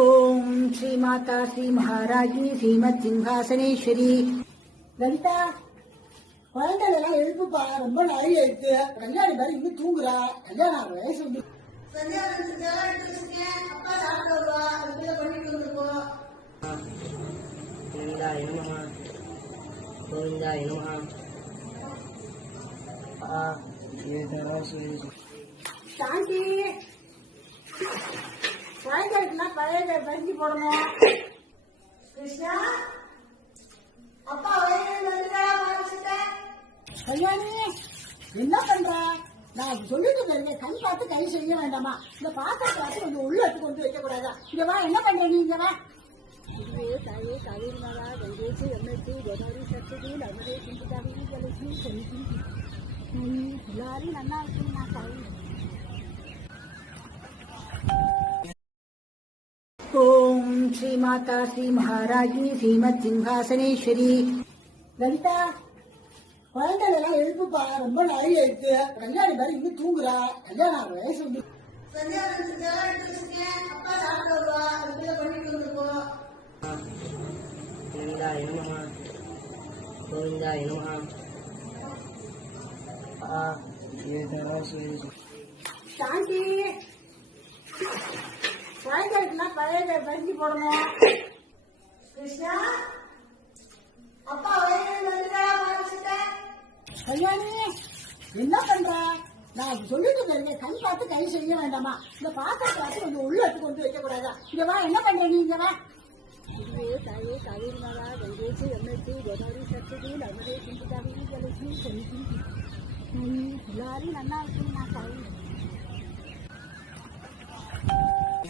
ओम श्री माता श्री महाराजी श्रीमத் சிங்காசனேஸ்வரி. லலிதா, குழந்தைகளெல்லாம் எழுப்புப்பா, ரொம்ப நாளி ஆயிடுச்சு. கல்யாணி மாதிரி இன்னும் தூங்குறா. கல்யாணம் ஆகிற வயசு வந்து சாந்தி, குழந்தைகளுக்குலாம் பழைய பறிஞ்சு போடணும். கிருஷ்ணா, அப்பா கல்யாணி என்ன பண்ற? நான் சொல்லிட்டு இருக்கேன், கண் பார்த்து கை செய்ய வேண்டாமா? இந்த பாத்திரத்தை பார்த்து கொஞ்சம் உள்ள எடுத்து கொண்டு வைக்க கூடாதா? இங்க வா, என்ன பண்ற நீ? இங்க வா. தாயே காவேரி மாதா கங்கேச்சு எம்எஸ்சி கோதாவரி சரஸ்வதி நர்மதே சிந்து காவேரி ஜலஸ்மி சன்னிதி எல்லாரும் நல்லா இருக்கு. நான் தாய். ஓம் ஸ்ரீ மாதா ஸ்ரீ மகாராஜி ஸ்ரீமத் சிங்காசனேஸ்வரி. லலிதா, குழந்தைகளெல்லாம் எழுப்புப்பா, ரொம்ப நாளி ஆயிடுச்சு. கல்யாணி மாதிரி இன்னும் தூங்குறா. கல்யாணம் ஆகிற வயசு வந்து சாந்தி, குழந்தைகளுக்குலாம் பழைய பறிஞ்சு போடணும். கிருஷ்ணா, அப்பா கல்யாணி என்ன பண்ற? நான் சொல்லிட்டு இருக்கேன், கண் பார்த்து கை செய்ய வேண்டாமா? இந்த பாத்திரத்தை பார்த்து கொஞ்சம் உள்ள எடுத்து கொண்டு வைக்க கூடாதா? இங்க வா, என்ன பண்ற நீ? இங்க வா. தாயே காவேரி மாதா கங்கேச்சு எம்எஸ்சி கோதாவரி சரஸ்வதி நர்மதே சிந்து காவேரி ஜலஸ்மி சன்னிதி எல்லாரும் நல்லா இருக்கு. நான் தாய்.